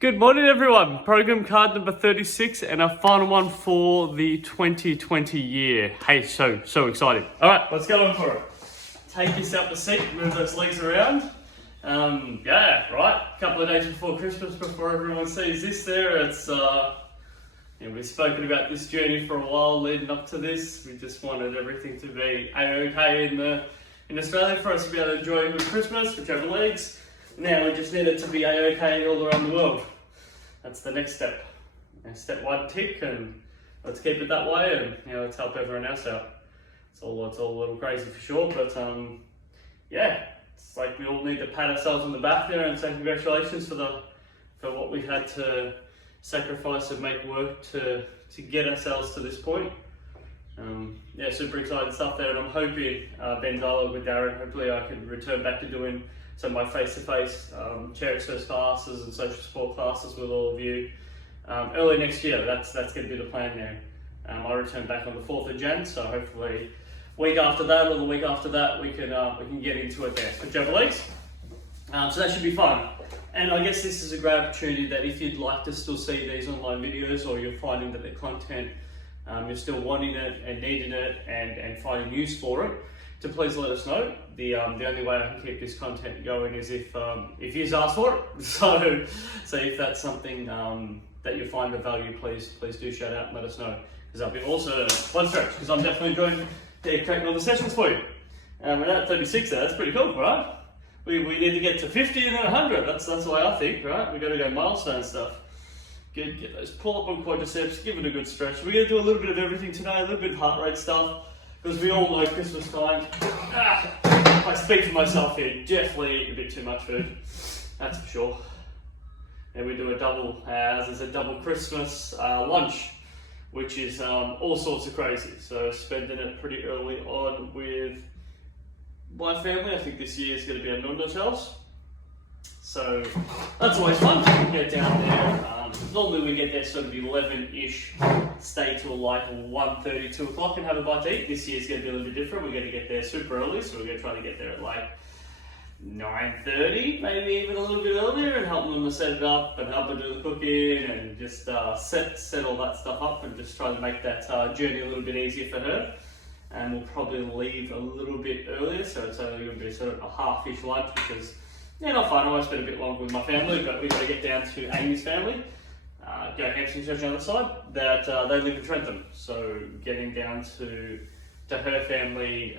Good morning everyone, program card number 36 and our final one for the 2020 year. Hey, so excited. All right, let's go on for it. Take yourself a seat, move those legs around. Right, a couple of days before Christmas, before everyone sees this there, it's, we've spoken about this journey for a while leading up to this. We just wanted everything to be a-okay in Australia for us to be able to enjoy a good Christmas, whichever legs. Now we just need it to be a-okay all around the world. That's the next step. Step one, tick, and let's keep it that way, and let's help everyone else out. It's all a little crazy for sure, but it's like we all need to pat ourselves on the back there and say congratulations for what we had to sacrifice and make work to get ourselves to this point. Super exciting stuff there, and I'm hoping Ben dialogue with Darren. Hopefully I can return back to doing some of my face-to-face chair exercise classes and social support classes with all of you early next year. That's going to be the plan there. I return back on the 4th of Jan, so hopefully week after that or the week after that we can get into it there. Whichever legs. So that should be fun. And I guess this is a great opportunity that if you'd like to still see these online videos, or you're finding that the content you're still wanting it and needing it and finding use for it, to please let us know. The only way I can keep this content going is if you ask for it. So if that's something that you find of value, please do shout out and let us know, because that'll be also one stretch, because I'm definitely enjoying creating all the sessions for you. We're at 36 there, that's pretty cool, right? We need to get to 50 and then 100. That's the way I think, right? We've got to go milestone stuff. Get those pull up on quadriceps, give it a good stretch. We're going to do a little bit of everything today, a little bit of heart rate stuff, because we all know Christmas time. I speak for myself here, definitely eat a bit too much food, that's for sure. And we do a double Christmas lunch, which is all sorts of crazy. So spending it pretty early on with my family. I think this year is going to be at Nunda's house. So that's always fun to get down there. Normally we get there sort of 11-ish, stay till like 1:30, 2 o'clock and have a bite to eat. This year's going to be a little bit different. We're going to get there super early, so we're going to try to get there at like 9:30, maybe even a little bit earlier, and help them to set it up and help her do the cooking and just set all that stuff up, and just try to make that journey a little bit easier for her. And we'll probably leave a little bit earlier, so it's only going to be sort of a half-ish lunch, because not fun. I always spend a bit longer with my family, but we've got to get down to Amy's family, go hamstring surgery on the other side, that they live in Trentham. So getting down to her family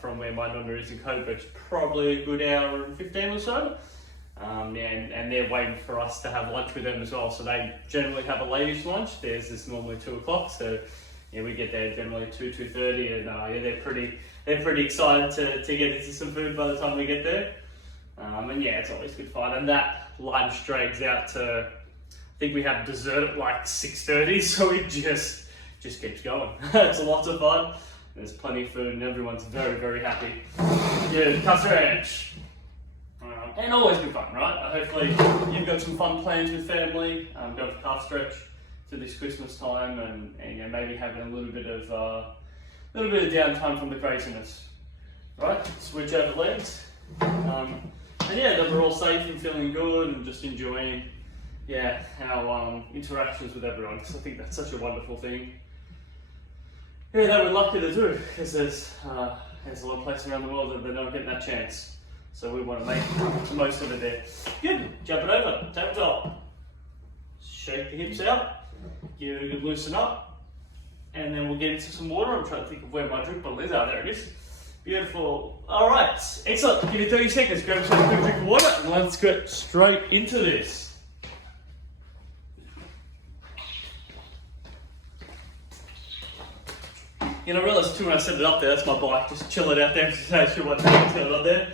from where my nonna is in Cobra, it's probably a good hour and 15 or so. And they're waiting for us to have lunch with them as well. So they generally have a late-ish lunch. Theirs is normally 2 o'clock. So we get there generally 2:30, and they're pretty excited to get into some food by the time we get there. It's always good fun, and that lunch drags out to, I think we have dessert at like 6:30, so it just keeps going. It's lots of fun, there's plenty of food, and everyone's very, very happy. Cut stretch. And always good fun, right? Hopefully you've got some fun plans with family, go for calf stretch to this Christmas time, and maybe having a little bit of downtime from the craziness. Right, switch over legs. That we're all safe and feeling good and just enjoying our interactions with everyone, because I think that's such a wonderful thing. That we're lucky to do, because there's a lot of places around the world that they're not getting that chance. So we want to make the most of it there. Good, jump it over, tabletop. Shake the hips out, give it a good loosen up, and then we'll get into some water. I'm trying to think of where my drink bottle is. There it is. Beautiful. All right, excellent. Give you 30 seconds, grab yourself a quick drink of water, and let's get straight into this. I realised too when I set it up there, that's my bike, just chill it out there, just make sure my tail's got it up there.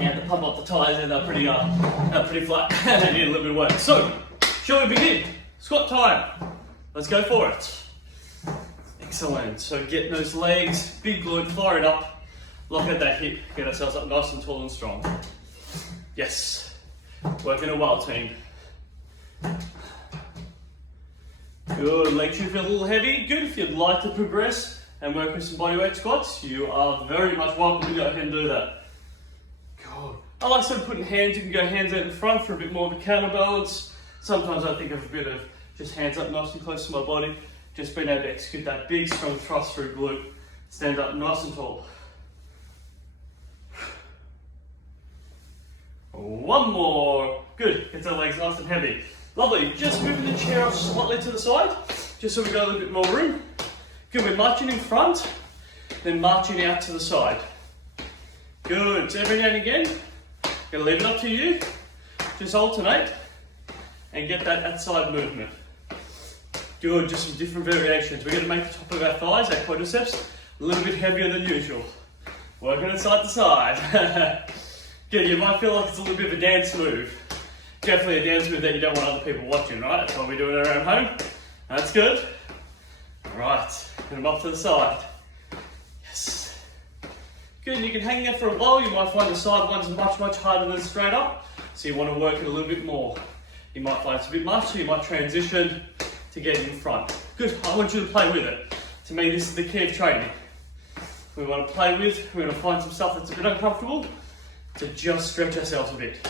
And to pump up the tyres there, they're pretty flat. They need a little bit of work. So, shall we begin? Squat time. Let's go for it. Excellent. So getting those legs, big glute, fire it up, lock at that hip, get ourselves up nice and tall and strong. Yes. Working a while, team. Good. Legs should feel a little heavy. Good. If you'd like to progress and work with some bodyweight squats, you are very much welcome to go ahead and do that. Good. I like sort of putting hands, you can go hands out in front for a bit more of a counterbalance. Sometimes I think of a bit of just hands up nice and close to my body, just being able to execute that big strong thrust through glute. Stand up nice and tall. One more. Good. Get the legs nice and heavy. Lovely. Just moving the chair up slightly to the side, just so we got a little bit more room. Good. We're marching in front, then marching out to the side. Good. So every now and again, gonna leave it up to you. Just alternate and get that outside movement. Good. Just some different variations. We're gonna make the top of our thighs, our quadriceps, a little bit heavier than usual. Working it side to side. Good, you might feel like it's a little bit of a dance move. Definitely a dance move that you don't want other people watching, right? That's why we do it around home. That's good. All right, get them up to the side. Yes. Good, you can hang there for a while. You might find the side one's much, much harder than straight up. So you want to work it a little bit more. You might find it's a bit much, so you might transition to get in front. Good, I want you to play with it. To me, this is the key of training. We want to play with, we're going to find some stuff that's a bit uncomfortable to just stretch ourselves a bit.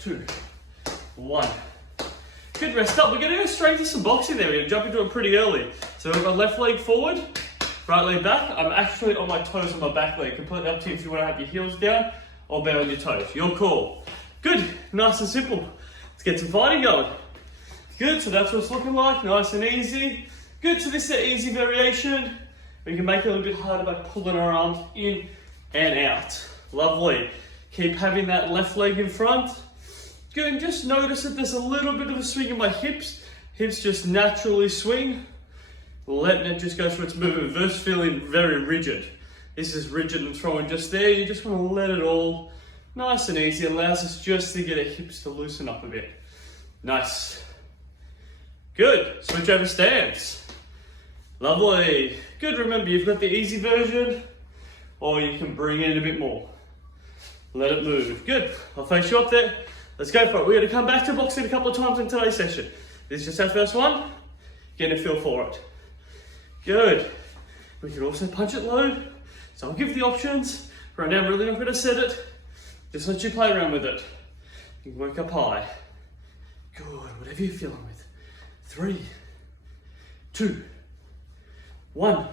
2, 1. Good, rest up. We're going to go straight to some boxing there. We're going to jump into it pretty early. So we've got left leg forward, right leg back. I'm actually on my toes on my back leg. Completely up to you if you want to have your heels down or be on your toes. Your call. Good, nice and simple. Let's get some fighting going. Good, so that's what it's looking like. Nice and easy. Good, so this is an easy variation. We can make it a little bit harder by pulling our arms in and out. Lovely. Keep having that left leg in front. Good, and just notice that there's a little bit of a swing in my hips. Hips just naturally swing. Letting it just go through its movement versus feeling very rigid. This is rigid and throwing just there. You just want to let it all nice and easy. It allows us just to get our hips to loosen up a bit. Nice. Good, switch over stance. Lovely. Good, remember you've got the easy version or you can bring in a bit more. Let it move. Good, I'll face you up there. Let's go for it. We're going to come back to boxing a couple of times in today's session. This is just our first one. Getting a feel for it. Good. We can also punch it low. So I'll give the options. Right now I'm really not going to set it. Just let you play around with it. You can work up high. Good, whatever you're feeling with. 3, 2, 1.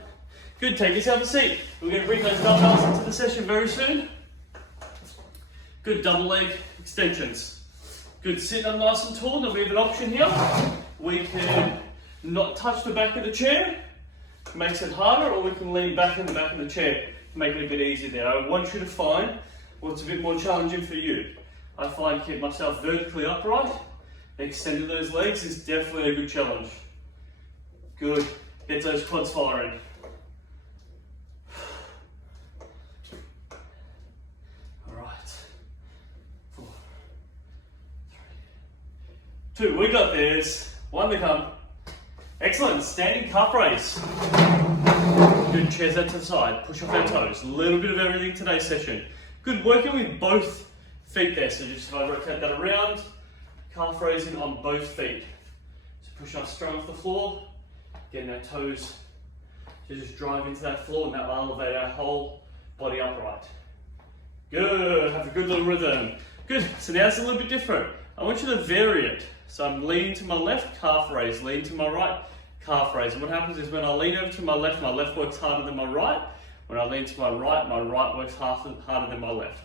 Good, take yourself a seat. We're going to bring those dumbbells into the session very soon. Good, double leg extensions. Good, sitting up nice and tall. Now we have an option here. We can not touch the back of the chair. Makes it harder, or we can lean back in the back of the chair. Make it a bit easier there. I want you to find what's a bit more challenging for you. I find keep myself vertically upright. Extending those legs is definitely a good challenge. Good, get those quads firing. All right, 4, 3, 2, we got this. 1 to come. Excellent, standing calf raise. Good, chairs out to the side, push off our toes. A little bit of everything today's session. Good, working with both feet there. So just if I rotate that around, calf raising on both feet. So push up straight off the floor, getting our toes to just drive into that floor, and that will elevate our whole body upright. Good, have a good little rhythm. Good, so now it's a little bit different. I want you to vary it. So I'm leaning to my left, calf raise, lean to my right, calf raise. And what happens is when I lean over to my left works harder than my right. When I lean to my right works harder than my left.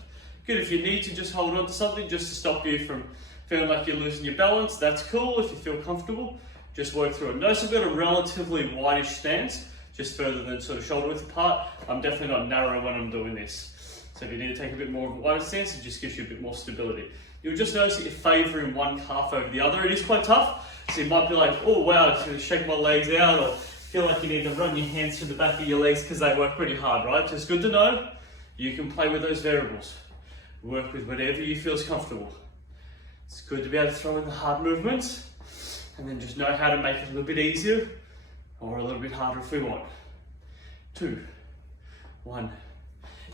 Good, if you need to just hold on to something just to stop you from feeling like you're losing your balance, that's cool. If you feel comfortable, just work through it. Notice I've got a relatively wideish stance, just further than sort of shoulder width apart. I'm definitely not narrow when I'm doing this. So if you need to take a bit more of a wider stance, it just gives you a bit more stability. You'll just notice that you're favouring one calf over the other. It is quite tough. So you might be like, oh wow, I'm just going to shake my legs out, or feel like you need to run your hands through the back of your legs because they work pretty hard, right? So it's good to know you can play with those variables. Work with whatever you feel is comfortable. It's good to be able to throw in the hard movements and then just know how to make it a little bit easier or a little bit harder if we want. 2, 1.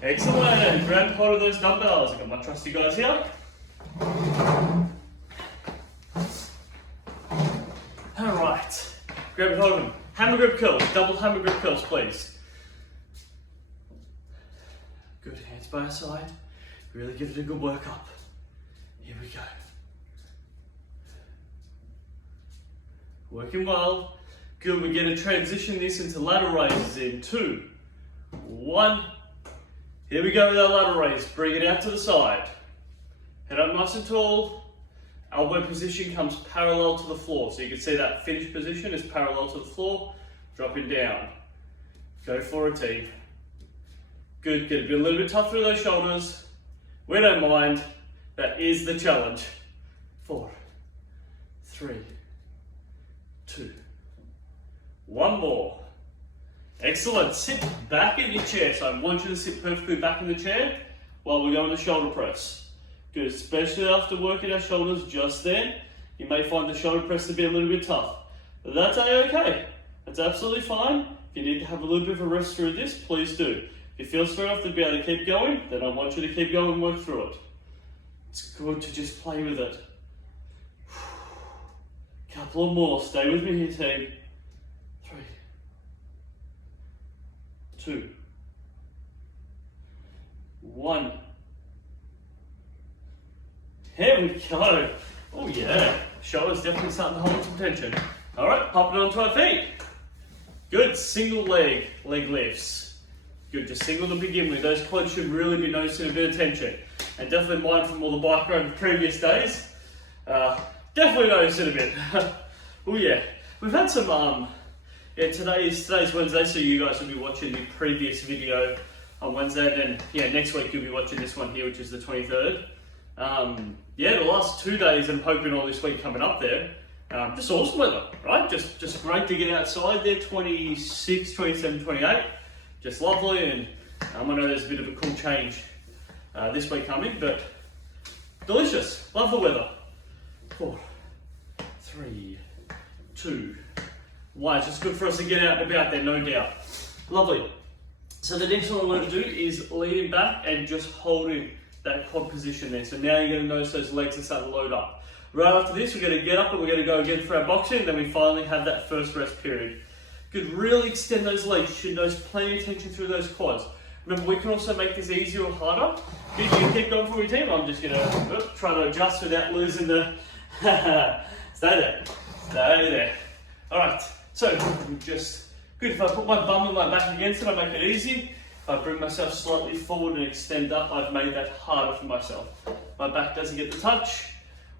Excellent. Grab hold of those dumbbells. I've got my trusty guys here. Alright. Grab hold of them. Hammer grip curls. Double hammer grip curls, please. Good. Hands by our side. Really give it a good work up. Here we go. Working well. Good, we're going to transition this into ladder raises in 2, 1. Here we go with our ladder raise. Bring it out to the side. Head up nice and tall. Elbow position comes parallel to the floor. So you can see that finished position is parallel to the floor. Dropping down. Go for it, team. Good, get a little bit tough through those shoulders. We don't mind. That is the challenge. 4, 3, 2. One more. Excellent. Sit back in your chair. So I want you to sit perfectly back in the chair while we go into shoulder press. Good, especially after working our shoulders just then. You may find the shoulder press to be a little bit tough. But that's okay. That's absolutely fine. If you need to have a little bit of a rest through this, please do. If you feel strong enough to be able to keep going, then I want you to keep going and work through it. It's good to just play with it. Couple of more. Stay with me here, team. 3, 2, 1. Here we go. Oh yeah. Shoulders definitely starting to hold some tension. All right, pop it onto our feet. Good, single leg lifts. Good, just single to begin with. Those quads should really be noticing a bit of tension. And definitely mine from all the bike ride of previous days. Definitely noticing a bit. Oh yeah. We've had some, today's Wednesday, so you guys will be watching the previous video on Wednesday. And then, next week you'll be watching this one here, which is the 23rd. The last 2 days, I'm hoping all this week coming up there. Just awesome weather, right? Just great to get outside there, 26, 27, 28. Just lovely, and I know there's a bit of a cool change this week coming, but delicious. Love the weather. 4, 3, 2, 1. It's just good for us to get out and about there, no doubt. Lovely. So the next one I want to do is leaning back and just holding that quad position there. So now you're going to notice those legs are starting to load up. Right after this, we're going to get up and we're going to go again for our boxing, and then we finally have that first rest period. Good, really extend those legs. You should notice plenty of tension through those quads. Remember, we can also make this easier or harder. Good, you can keep going for your team. I'm just going to try to adjust without losing the... Stay there. Stay there. All right, so just... Good, if I put my bum and my back against it, I make it easy. If I bring myself slightly forward and extend up, I've made that harder for myself. My back doesn't get the touch.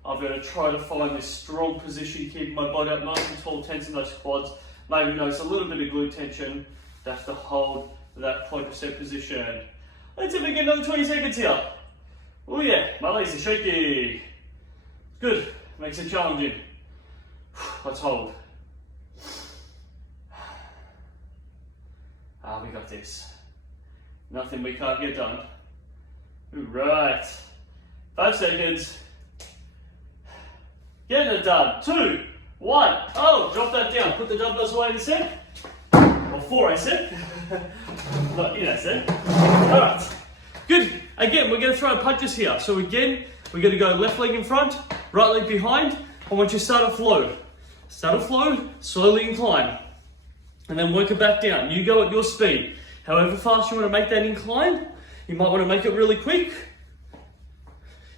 I've got to try to find this strong position, keeping my body up nice and tall, tensing those quads. Maybe notice a little bit of glute tension. Have to hold that quadricep position. Let's see if we get another 20 seconds here. Oh yeah, my legs are shaky. Good, makes it challenging. Let's hold. We got this. Nothing we can't get done. Right, 5 seconds. Getting it done. 2, 1. Oh, drop that down. Put the dumbbells away in a sec. Or 4, I said. Not in a sec. All right. Good. Again, we're going to throw punches here. So again, we're going to go left leg in front, right leg behind. I want you to start a flow. Start a flow, slowly incline. And then work it back down. You go at your speed. However fast you want to make that incline, you might want to make it really quick.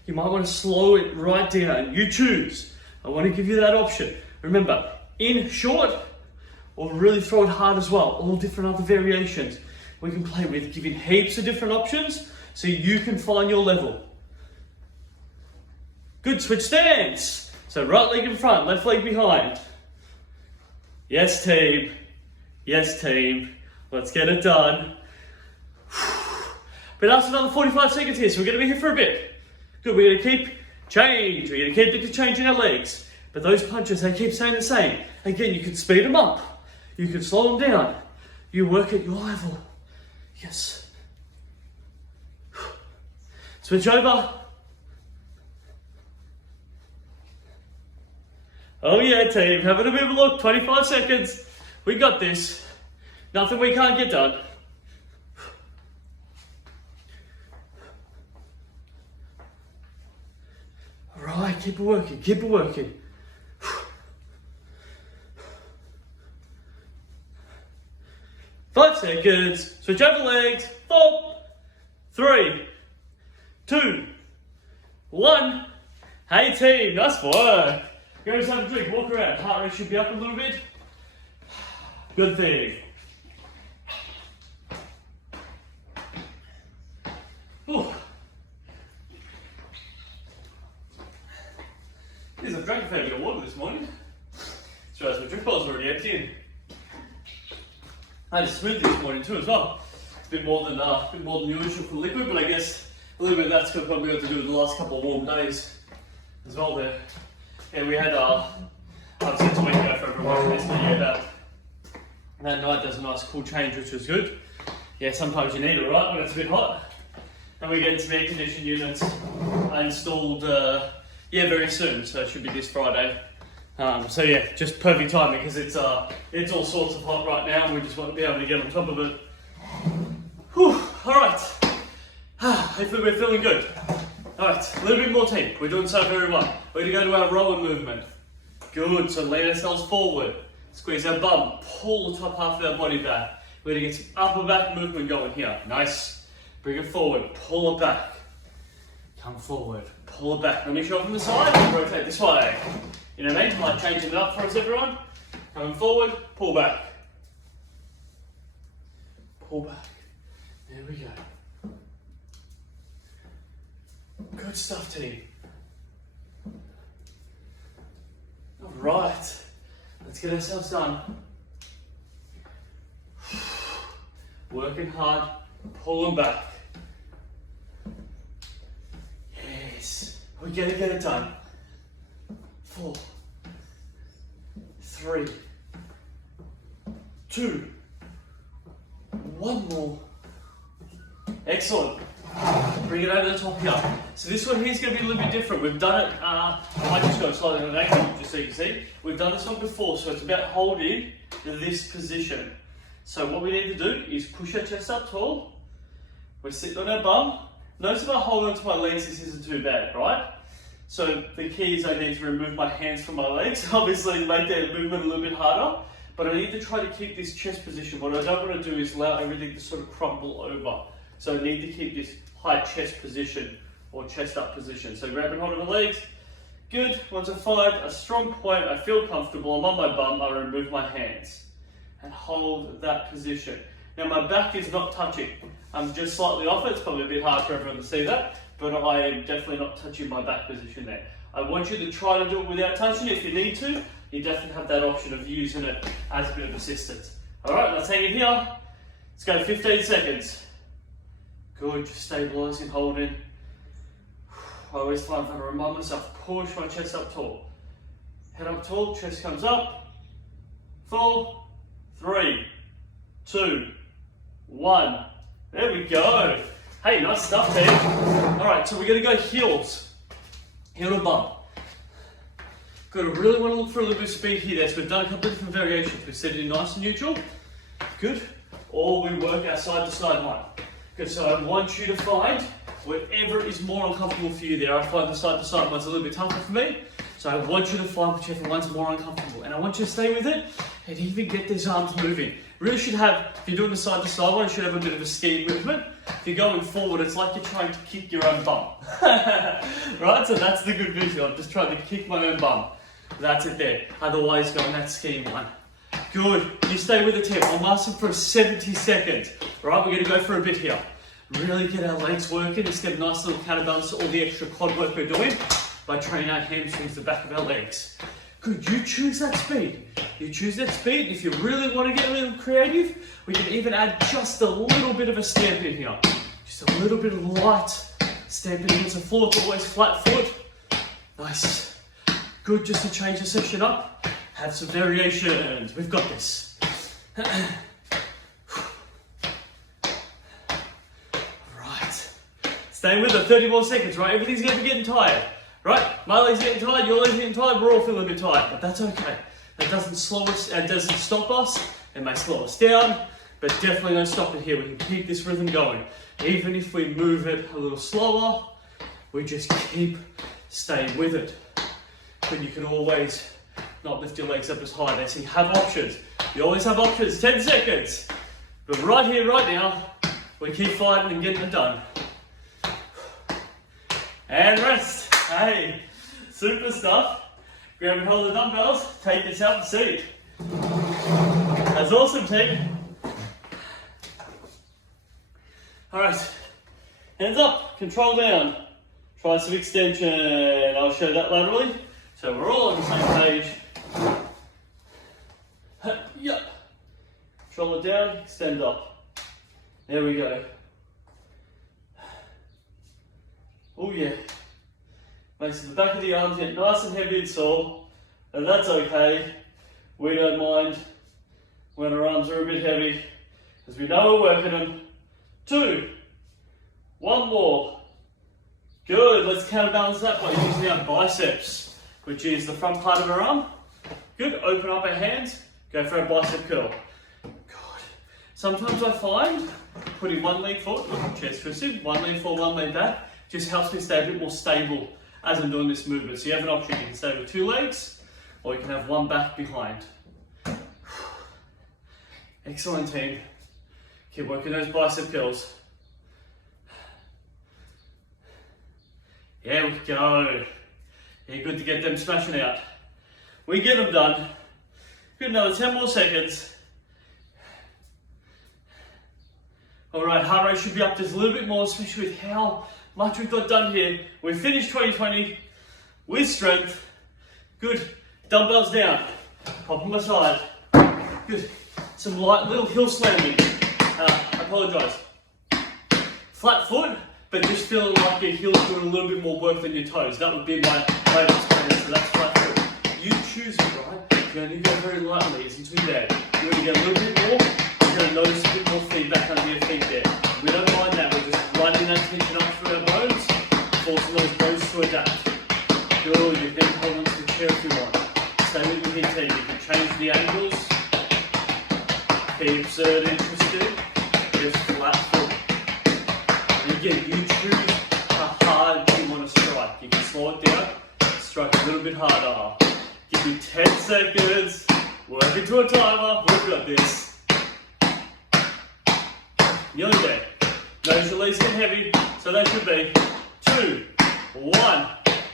You might want to slow it right down. You choose. I want to give you that option. Remember, in short, or really throw it hard as well. All different other variations we can play with, giving heaps of different options so you can find your level. Good, switch stance. So right leg in front, left leg behind. Yes, team. Yes, team. Let's get it done. But after another 45 seconds here, so we're going to be here for a bit. Good, we're going to keep change. We're going to keep the change in our legs. But those punches, they keep saying the same. Again, you can speed them up. You can slow them down. You work at your level. Yes. Switch over. Oh yeah, team. Having a bit of a look. 25 seconds. We got this. Nothing we can't get done. Alright, keep it working, keep it working. 5 seconds. Switch over legs. 4, 3, 2, 1. Hey team, nice work. Go have a drink, walk around. Heart rate should be up a little bit. Good thing. Ooh. Geez, I've drank a fair bit of water this morning. So my drink bowl's already empty. I had a smoothie this morning too as well. It's a bit more than usual for liquid, but I guess a little bit of that's probably got to do with the last couple of warm days as well there. Yeah, we had I've said to week ago for everyone this video that night there's a nice cool change, which was good. Yeah, sometimes you need it, right, when it's a bit hot. And we're getting some air conditioning units installed very soon, so it should be this Friday. So yeah, just perfect timing because it's all sorts of hot right now and we just want to be able to get on top of it. Whew, alright. Hopefully we're feeling good. Alright, a little bit more team. We're doing so very well. We're going to go to our rower movement. Good, so lean ourselves forward. Squeeze our bum, pull the top half of our body back. We're going to get some upper back movement going here. Nice. Bring it forward, pull it back. Come forward, pull it back. Let me show from the side, rotate this way. You know what I mean? Like changing it up for us, everyone. Coming forward, pull back. Pull back. There we go. Good stuff, team. All right. Let's get ourselves done. Working hard, pulling back. Yes. We're going to get it done. 4, 3, 2, 1 more. Excellent. Bring it over the top here. So this one here is going to be a little bit different. We've done it, I might just go slightly on an angle just so you can see. We've done this one before, so it's about holding this position. So what we need to do is push our chest up tall. We're sitting on our bum. Notice if I hold onto my legs, this isn't too bad, right? So the key is I need to remove my hands from my legs, obviously make that movement a little bit harder, but I need to try to keep this chest position. What I don't want to do is allow everything to sort of crumble over. So I need to keep this high chest position or chest up position. So grab and hold of the legs. Good. Once I find a strong point, I feel comfortable, I'm on my bum, I remove my hands and hold that position. Now my back is not touching. I'm just slightly off it. It's probably a bit hard for everyone to see that, but I am definitely not touching my back position there. I want you to try to do it without touching it. If you need to, you definitely have that option of using it as a bit of assistance. All right, let's hang it here. Let's go 15 seconds. Good, just stabilising, holding. I always find to remind myself, push my chest up tall. Head up tall, chest comes up. 4, 3, 2, 1. There we go. Hey, nice stuff, team. All right, so we're gonna go heels. Heel to bum. Good, I really want to look for a little bit of speed here. So we've done a couple of different variations. We've set it in nice and neutral. Good. Or we work our side to side one. Good, so I want you to find whatever is more uncomfortable for you there. I find the side to side one's a little bit tougher for me. So I want you to find whichever one's more uncomfortable. And I want you to stay with it and even get these arms moving. Really should have, if you're doing the side to side one, you should have a bit of a ski movement. If you're going forward, it's like you're trying to kick your own bum. Right, so that's the good visual. I'm just trying to kick my own bum. That's it there. Otherwise, go on that ski one. Good, you stay with the temp. I'm asking for 70 seconds. Right, we're gonna go for a bit here. Really get our legs working. Let's get a nice little counterbalance to all the extra quad work we're doing by training our hamstrings, the back of our legs. Good, you choose that speed. You choose that speed. If you really want to get a little creative, we can even add just a little bit of a stamp in here. Just a little bit of light stamping against the floor. It's always flat foot. Nice. Good, just to change the session up. Have some variations. We've got this. Right. Stay with it. 30 more seconds, right? Everything's going to be getting tired. Right? My leg's getting tired, your leg's getting tired, we're all feeling a bit tired, but that's okay. That doesn't slow us, it doesn't stop us. It may slow us down, but definitely don't stop it here. We can keep this rhythm going. Even if we move it a little slower, we just keep staying with it. But you can always not lift your legs up as high. So you have options. You always have options. 10 seconds. But right here, right now, we keep fighting and getting it done. And rest. Hey, super stuff. Grab and hold the dumbbells, take yourself a seat. That's awesome, team. Alright, hands up, control down. Tricep extension, I'll show that laterally. So we're all on the same page. Yep. Control it down, extend up. There we go. Oh yeah. Makes the back of the arms get nice and heavy and sore, and that's okay. We don't mind when our arms are a bit heavy, because we know we're working them. 2, 1 more. Good, let's counterbalance that by using our biceps, which is the front part of our arm. Good, open up our hands, go for a bicep curl. Good. Sometimes I find putting one leg forward, chest twisted, one leg forward, one leg back, just helps me stay a bit more stable as I'm doing this movement. So you have an option, you can stay with 2 legs, or you can have one back behind. Excellent, team. Keep working those bicep curls. There we go. Yeah, good to get them smashing out. We get them done. Good, another 10 more seconds. All right, heart rate should be up just a little bit more, especially with how much we've got done here. We finished 2020 with strength. Good, dumbbells down, pop them aside. Good, some light little hill slamming. I apologise. Flat foot, but just feeling like your heel's doing a little bit more work than your toes. That would be my way of explaining it, so that's flat foot. You choose it, right? You're going to go very lightly, it's into your bed. You're going to get a little bit more, you're going to notice a bit more feedback under your feet there. We don't mind that, we're just running that tension up through our bones, forcing those bones to adapt. Good, you can hold onto the chair if you want. Stay with your hip, you can change the angles. Hips are interested, just flat foot. And again, you choose how hard you want to strike. You can slow it down, strike a little bit harder. Give me 10 seconds, work into a timer, we've got this. Nearly there. Notice your legs get heavy, so they should be 2, 1.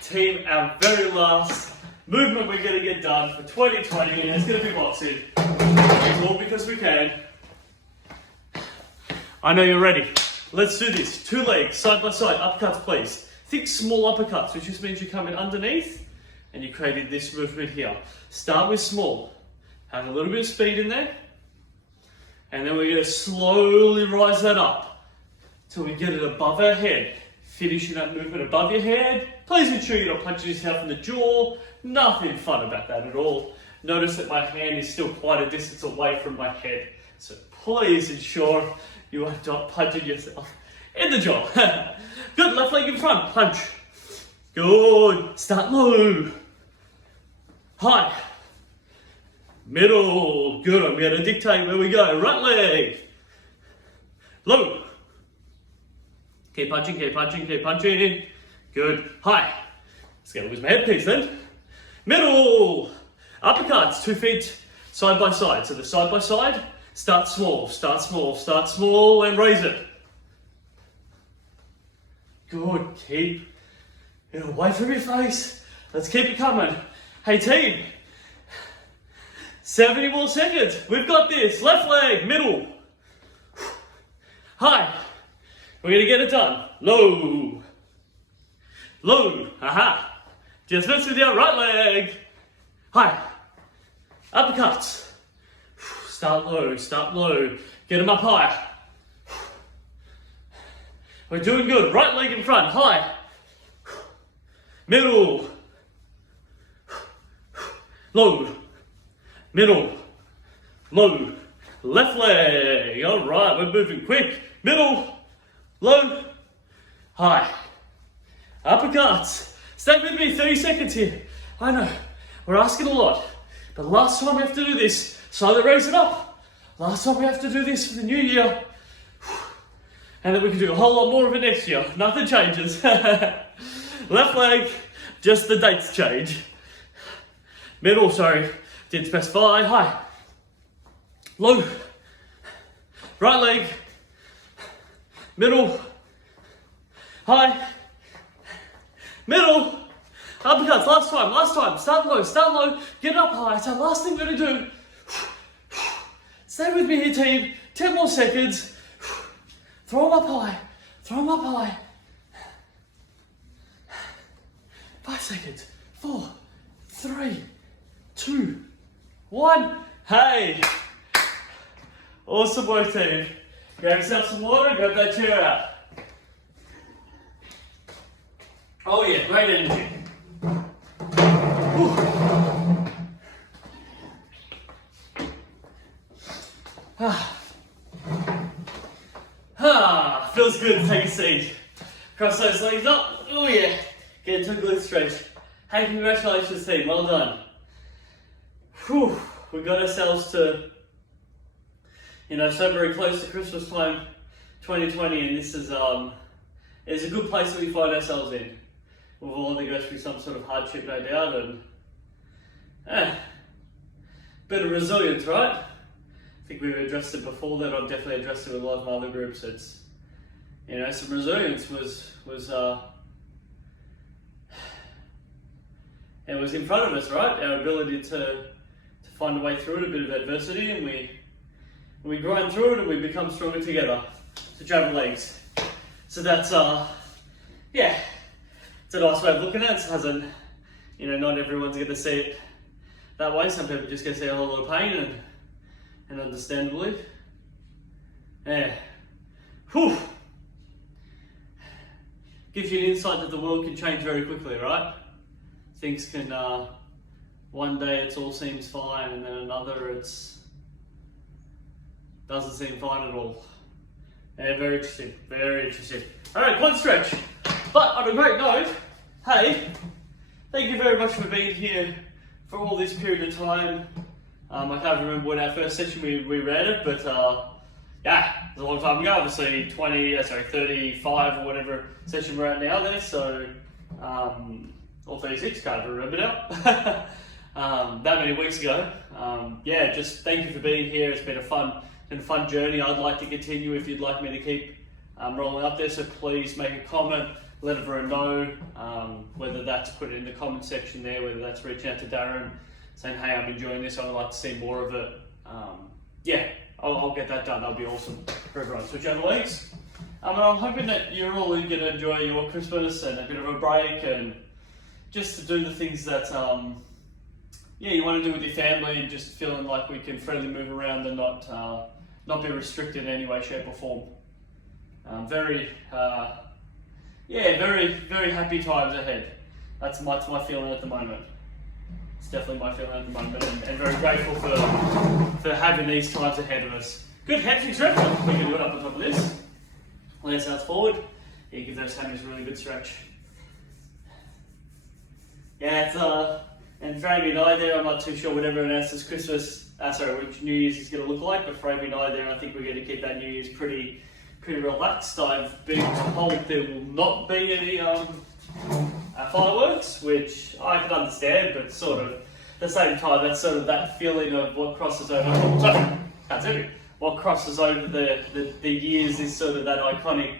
Team, our very last movement we're going to get done for 2020, and it's going to be boxing. It's all because we can. I know you're ready. Let's do this. 2 legs, side by side, uppercuts please. Think small uppercuts, which just means you come in underneath and you created this movement here. Start with small. Have a little bit of speed in there. And then we're going to slowly rise that up till we get it above our head. Finishing that movement above your head. Please ensure you're not punching yourself in the jaw. Nothing fun about that at all. Notice that my hand is still quite a distance away from my head. So please ensure you are not punching yourself in the jaw. Good, left leg in front, punch. Good, start low. High. Middle, good, I'm going to dictate where we go. Right leg. Low. Keep punching, keep punching, keep punching. Good, high. Let's go lose my headpiece then. Middle. Uppercuts, 2 feet side by side. So the side by side, start small, start small, start small, and raise it. Good, keep it away from your face. Let's keep it coming. Hey team, 70 more seconds. We've got this. Left leg, middle. High. We're gonna get it done. Low. Low, aha. Just mess with your right leg. High. Uppercuts. Start low, get them up high. We're doing good, right leg in front, high. Middle. Low. Middle. Low. Left leg, all right, we're moving quick. Middle. Low. High. Uppercuts. Stay with me, 30 seconds here. I know, we're asking a lot. But last time we have to do this, slowly raise it up. Last time we have to do this for the new year. And then we can do a whole lot more of it next year. Nothing changes. Left leg, just the dates change. Middle, sorry, didn't specify. High. Low. Right leg. Middle. High. Middle. Uppercuts, last time. Start low, get up high. So last thing we're gonna do. Stay with me here, team. 10 more seconds. Throw them up high. 5 seconds. 4, 3, 2, 1. Hey! Awesome work, team. Grab yourself some water and grab that chair out. Oh yeah, great energy. Feels good to take a seat. Cross those legs up. Oh yeah. Get into a good stretch. Hey, congratulations team, well done. Whew. We got ourselves to, so very close to Christmas time 2020, and this is it's a good place that we find ourselves in. We've all had to go through some sort of hardship, no doubt, and bit of resilience, right? I think we've addressed it before that. I've definitely addressed it with a lot of other groups. It's, some resilience was it was in front of us, right? Our ability to find a way through it, a bit of adversity, and we grind through it and we become stronger together. To travel legs. So that's it's a nice way of looking at it. It hasn't, not everyone's going to see it that way. Some people just get to see a whole lot of pain, and understandably, whew, gives you an insight that the world can change very quickly, right? Things can, one day it all seems fine, and then another doesn't seem fine at all. Yeah, very interesting, very interesting. All right, quad stretch. But on a great note, hey, thank you very much for being here for all this period of time. I can't remember when our first session we ran it, but it was a long time ago, obviously 35 or whatever session we're at now there, so, or 36, can't remember now. That many weeks ago. Just thank you for being here. It's been a fun journey. I'd like to continue if you'd like me to keep rolling up there, so please make a comment, let everyone know, whether that's put it in the comment section there, whether that's reaching out to Darren, saying, hey, I'm enjoying this, I'd like to see more of it. I'll get that done. That'll be awesome for everyone. Switch over legs. And I'm hoping that you're all going to enjoy your Christmas and a bit of a break, and just to do the things that you want to do with your family, and just feeling like we can freely move around and not be restricted in any way, shape or form. Very happy times ahead. That's my feeling at the moment. It's definitely my feeling at the moment, and very grateful for having these times ahead of us. Good hamstring stretch. We can do it up on top of this. Lay ourselves forward. You give those hammies a really good stretch. And for Amy and I there, I'm not too sure what everyone else's which New Year's is going to look like, but for Amy and I there, I think we're going to keep that New Year's pretty relaxed. I've been told there will not be any fireworks, which I can understand, but sort of at the same time, that's sort of that feeling of what crosses over. What crosses over the years is sort of that iconic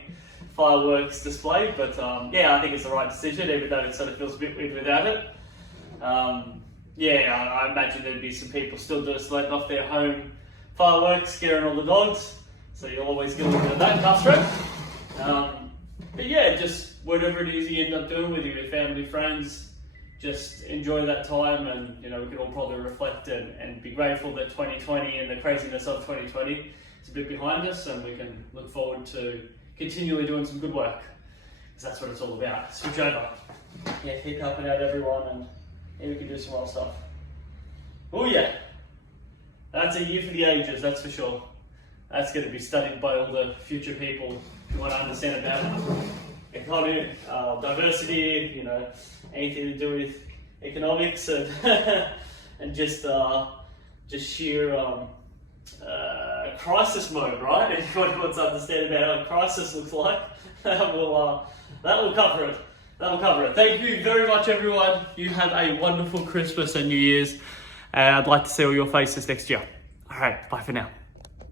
fireworks display. But I think it's the right decision, even though it sort of feels a bit weird without it. I imagine there'd be some people still just letting off their home fireworks, scaring all the dogs. So you'll always get a little bit of that tough stretch. Just whatever it is you end up doing with your family, friends, just enjoy that time, and we can all probably reflect and be grateful that 2020 and the craziness of 2020 is a bit behind us, and we can look forward to continually doing some good work, because that's what it's all about. Switch over. Keep helping out everyone, and we can do some more stuff. Oh yeah, that's a year for the ages, that's for sure. That's going to be studied by all the future people who want to understand about economy, diversity, anything to do with economics, and and just sheer crisis mode, right? Everyone wants to understand about how crisis looks like. That will cover it. That will cover it. Thank you very much, everyone. You have a wonderful Christmas and New Year's. I'd like to see all your faces next year. All right, bye for now.